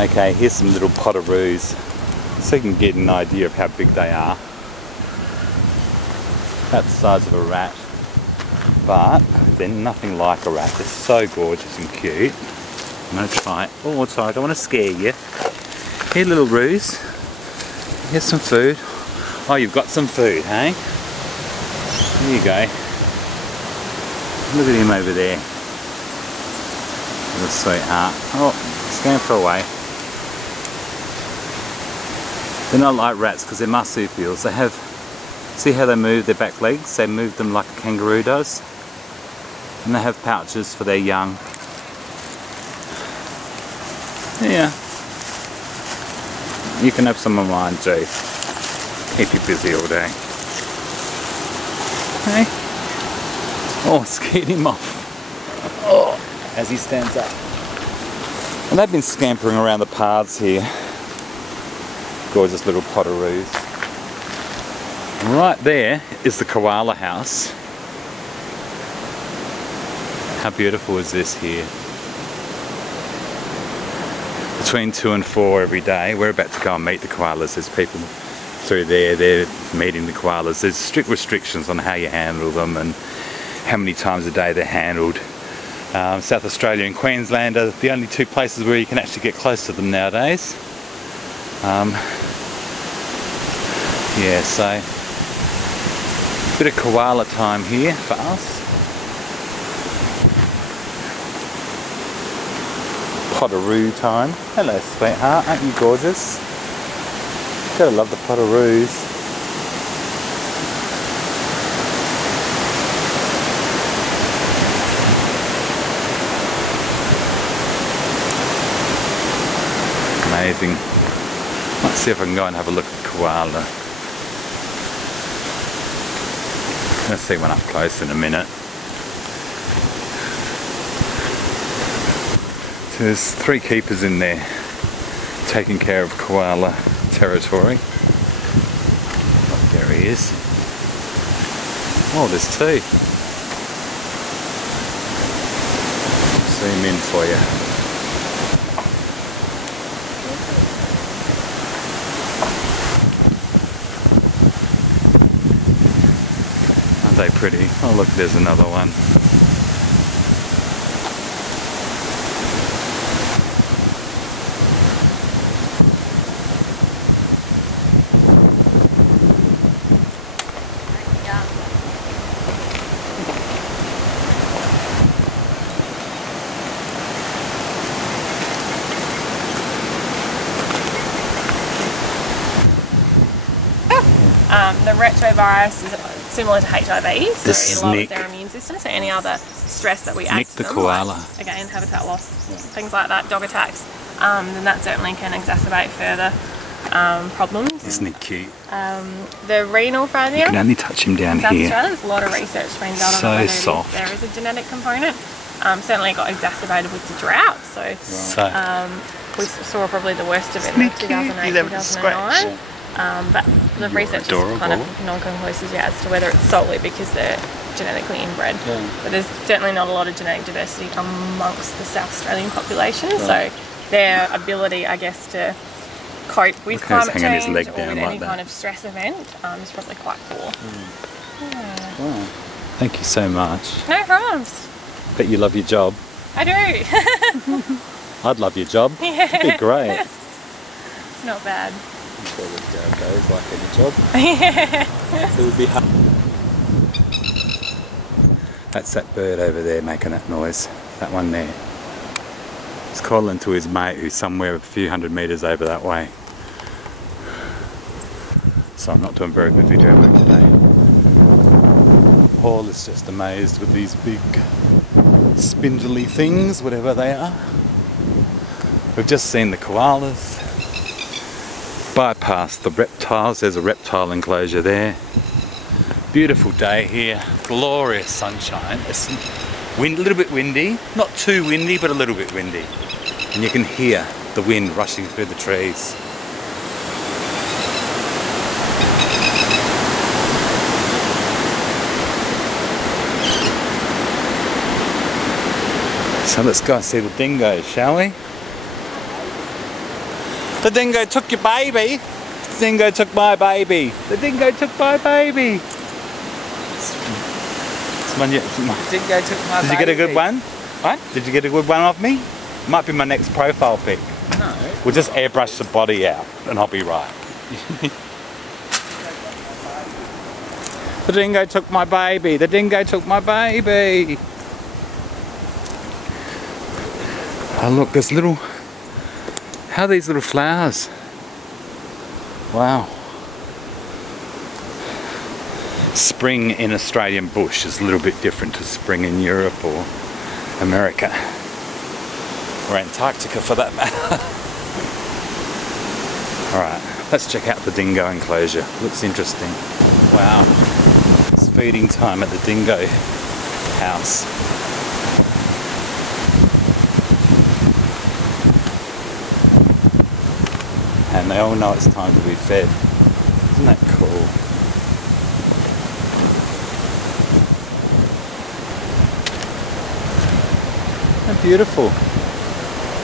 Okay, here's some little potteroos, so you can get an idea of how big they are. About the size of a rat, but they're nothing like a rat. They're so gorgeous and cute. I'm going to try it. Oh, sorry, I don't want to scare you. Here, little roos. Here's some food. Oh, you've got some food, hey? Here you go. Look at him over there. Little sweetheart. Oh, scamper away. They're not like rats because they're marsupials. They have, see how they move their back legs? They move them like a kangaroo does. And they have pouches for their young. Yeah. You can have some of mine too. Keep you busy all day. Hey. Oh, scared him off. Oh, as he stands up. And they've been scampering around the paths here. Gorgeous little potteroos. Right there is the koala house. How beautiful is this here? Between 2 and 4 every day. We're about to go and meet the koalas. There's people through there, they're meeting the koalas. There's strict restrictions on how you handle them and how many times a day they're handled. South Australia and Queensland are the only 2 places where you can actually get close to them nowadays. Yeah, so a bit of koala time here for us. Potteroo time. Hello, sweetheart, aren't you gorgeous? Gotta love the potteroos. Amazing. Let's see if I can go and have a look at koala. Let's see one up close in a minute. So there's 3 keepers in there taking care of koala territory. Oh, there he is. Oh, there's 2. Zoom in for you. Aren't they pretty? Oh look, there's another one. The retrovirus is similar to HIV, so This it lowers their immune system, so any other stress that we add to the them, koala. like, again, habitat loss, things like that, dog attacks, then that certainly can exacerbate further problems. Isn't it cute? The renal failure, You can only touch him down South here. Australia, there's a lot of research being done So on whether soft. there is a genetic component. Certainly it got exacerbated with the drought, so we saw probably the worst of it in 2008, 2009. But the research is kind of non-conclusive yet as to whether it's solely because they're genetically inbred. But there's certainly not a lot of genetic diversity amongst the South Australian population, so their ability, I guess, to cope with climate change or with any kind of stress event is probably quite poor. Yeah. Wow. Thank you so much. No problems. Bet you love your job. I do. I'd love your job. It'd be great. It's not bad. I'm sure it goes like any job. It would be hard. That's that bird over there making that noise. That one there. He's calling to his mate who's somewhere a few hundred metres over that way. So I'm not doing very good video work today. Paul is just amazed with these big spindly things, whatever they are. We've just seen the koalas. Bypass the reptiles. There's a reptile enclosure there. Beautiful day here. Glorious sunshine. It's a little bit windy. Not too windy, but a little bit windy. And you can hear the wind rushing through the trees. So let's go and see the dingoes, shall we? The dingo took your baby. The dingo took my baby. The dingo took my baby. Dingo took my Did you get a good one? What? Did you get a good one of me? Might be my next profile pic. No. We'll just airbrush the body out and I'll be right. The dingo took my baby. The dingo took my baby. Oh look, there's little... How are these little flowers? Wow. Spring in Australian bush is a little bit different to spring in Europe or America. Or Antarctica for that matter. Alright, let's check out the dingo enclosure. Looks interesting. Wow. It's feeding time at the dingo house. And they all know it's time to be fed. Isn't that cool? How beautiful.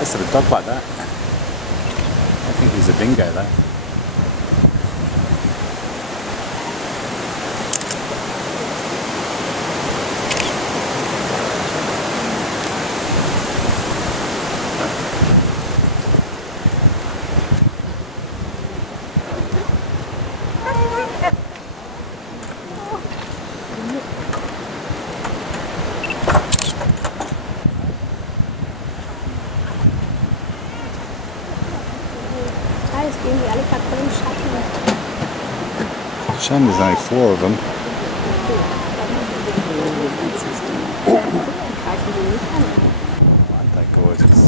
I saw a dog like that. I think he's a dingo though. Shame there's only 4 of them. Aren't they gorgeous?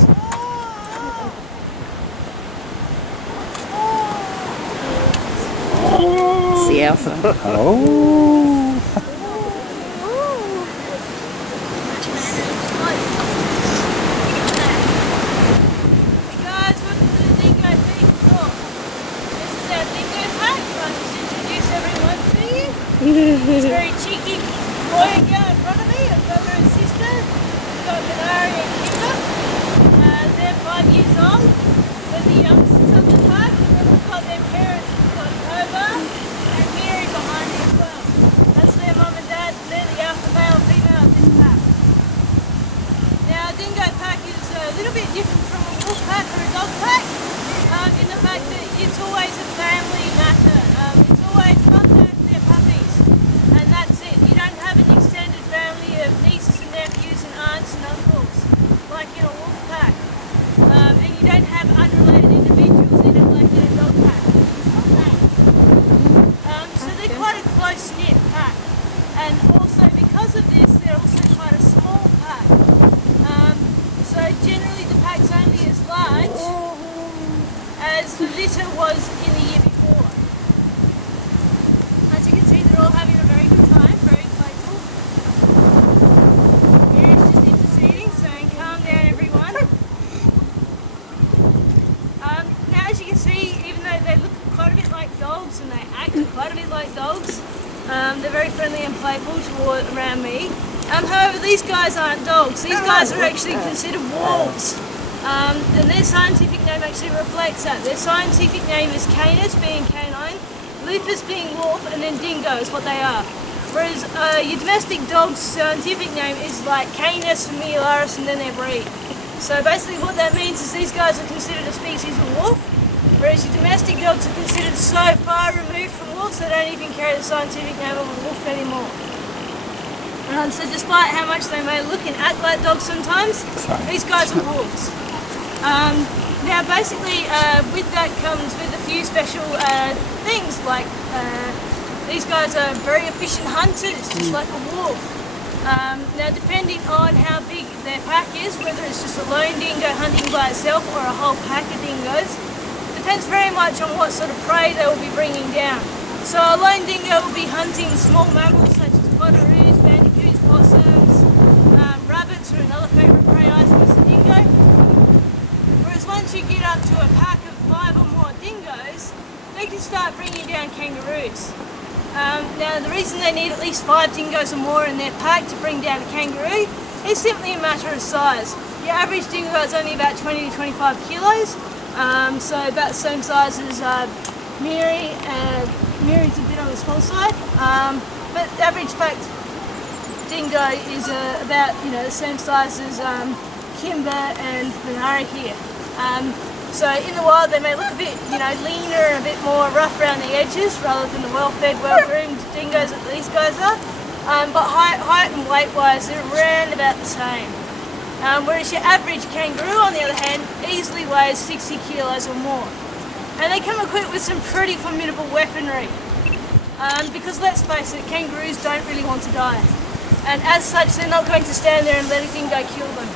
See Elsa. Oh! It's very cheeky boy and girl in front of me, a brother and sister. We've got Minari and Kimber. They're 5 years old. They're the youngsters of the pack. And then we've got their parents. We've got Koala and Mary behind me as well. That's their mum and dad. They're the alpha male and female of this pack. Now a dingo pack is a little bit different from a wolf pack or a dog pack in the fact that it's always a family matter. It's always mum, dad, and their puppies. And that's it. You don't have an extended family of nieces and nephews and aunts and uncles like in a wolf pack. And you don't have unrelated individuals in it like in a dog pack. So they're quite a close-knit pack. And also because of this, they're also quite a small pack. So generally the pack's only as large as the litter was in the year before. As you can see, they're all having a very good time, very playful. Mary's just interceding, saying calm down everyone. Now as you can see, even though they look quite a bit like dogs and they act quite a bit like dogs, they're very friendly and playful around me. However, these guys aren't dogs. These guys are actually considered wolves. And their scientific name actually reflects that. Their scientific name is Canis, being canine, Lupus being wolf, and then Dingo is what they are. Whereas your domestic dog's scientific name is like Canis, Familiaris, and then their breed. So basically what that means is these guys are considered a species of wolf, whereas your domestic dogs are considered so far removed from wolves they don't even carry the scientific name of a wolf anymore. So despite how much they may look and act like dogs sometimes, these guys are wolves. Now basically with that comes with a few special things like these guys are very efficient hunters, just like a wolf. Now depending on how big their pack is, whether it's just a lone dingo hunting by itself or a whole pack of dingoes, depends very much on what sort of prey they will be bringing down. So a lone dingo will be hunting small mammals such as potteroos, bandicoots, possums, rabbits are another favourite prey item is the dingo. Whereas once you get up to a pack of 5 or more dingoes, they can start bringing down kangaroos. Now the reason they need at least 5 dingoes or more in their pack to bring down a kangaroo is simply a matter of size. Your average dingo is only about 20 to 25 kilos, So about the same size as Mary, and Mary's a bit on the small side. But the average packed dingo is about the same size as Kimber and Minara here. So in the wild they may look a bit leaner and a bit more rough around the edges rather than the well-fed, well-groomed dingoes that these guys are. But height and weight-wise they're around about the same. Whereas your average kangaroo, on the other hand, easily weighs 60 kilos or more. And they come equipped with some pretty formidable weaponry. Because let's face it, kangaroos don't really want to die. And as such, they're not going to stand there and let a dingo kill them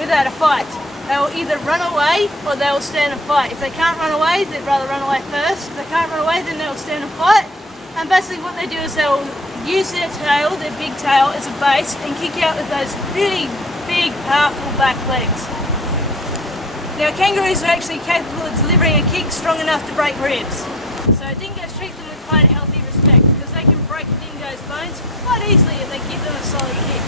without a fight. They'll either run away or they'll stand and fight. If they can't run away, they'd rather run away first. If they can't run away, then they'll stand and fight. And basically what they do is they'll use their tail, their big tail, as a base and kick out with those really big, powerful back legs. Now kangaroos are actually capable of delivering a kick strong enough to break ribs. So dingoes treat them with quite a healthy respect because they can break a dingo's bones quite easily if they give them a solid kick.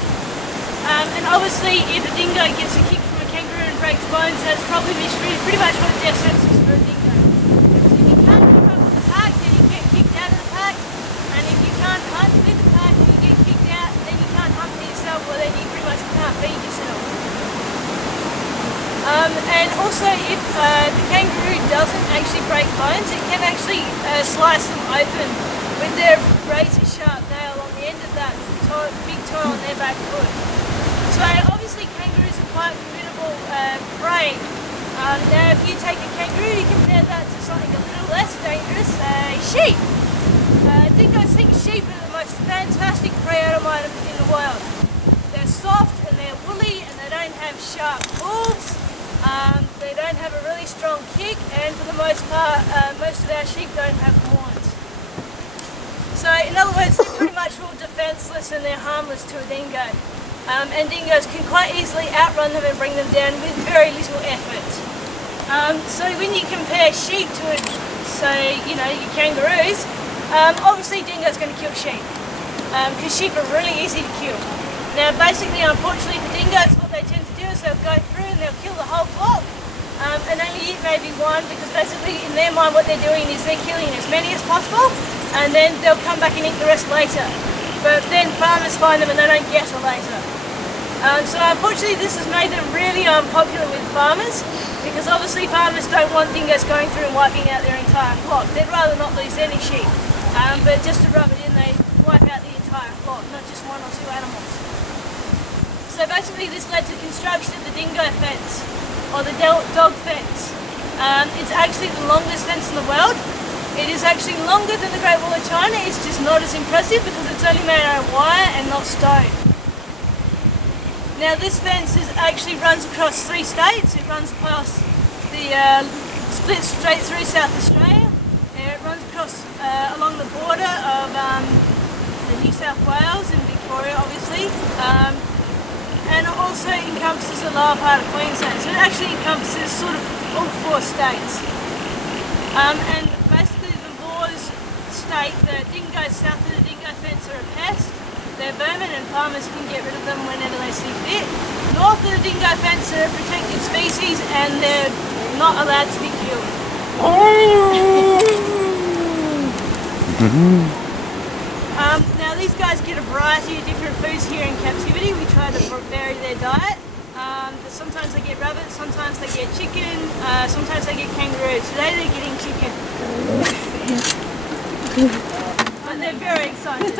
And obviously if a dingo gets a kick from a kangaroo and breaks bones, that's probably pretty much what a death sentence is for a dingo. If you can't keep up with the pack, then you get kicked out of the pack. And if you can't hunt with the pack and you get kicked out, then you can't hunt for yourself, well then you pretty much can't feed yourself. And also if the kangaroo doesn't actually break bones, it can actually slice them open with their razor sharp nail on the end of that big toe on their back foot. So obviously kangaroos are quite formidable prey. Now if you take a kangaroo, you compare that to something a little less dangerous, sheep. Dingoes think sheep are the most fantastic prey animal in the world. They're soft and they're woolly and they don't have sharp hooves. They don't have a really strong kick, and for the most part, most of our sheep don't have horns. So in other words, they're pretty much all defenceless and they're harmless to a dingo. And dingoes can quite easily outrun them and bring them down with very little effort. So when you compare sheep to, say, your kangaroos, obviously dingo's going to kill sheep, because sheep are really easy to kill. Now basically, unfortunately for dingoes, what they tend to do is they'll go through and they'll kill the whole flock, and only eat maybe one, because basically in their mind what they're doing is they're killing as many as possible, and then they'll come back and eat the rest later. But then farmers find them and they don't get it later. So unfortunately this has made them really unpopular with farmers, because obviously farmers don't want dingoes going through and wiping out their entire flock. They'd rather not lose any sheep, but just to rub it in, they wipe out the entire flock, not just one or two animals. So basically this led to the construction of the dingo fence, or the dog fence. It's actually the longest fence in the world. It is actually longer than the Great Wall of China, it's just not as impressive because it's only made out of wire and not stone. Now this fence actually runs across 3 states. It runs across splits straight through South Australia. It runs across along the border of New South Wales and Victoria obviously. And it also encompasses the lower part of Queensland, so it actually encompasses sort of all 4 states. And basically the laws state that dingoes south of the dingo fence are a pest, they're vermin and farmers can get rid of them whenever they see fit. North of the dingo fence are a protected species and they're not allowed to be killed. Now these guys get a variety of different foods here in captivity. We try to vary their diet. Sometimes they get rabbit, sometimes they get chicken, sometimes they get kangaroo. Today they're getting chicken. But they're very excited.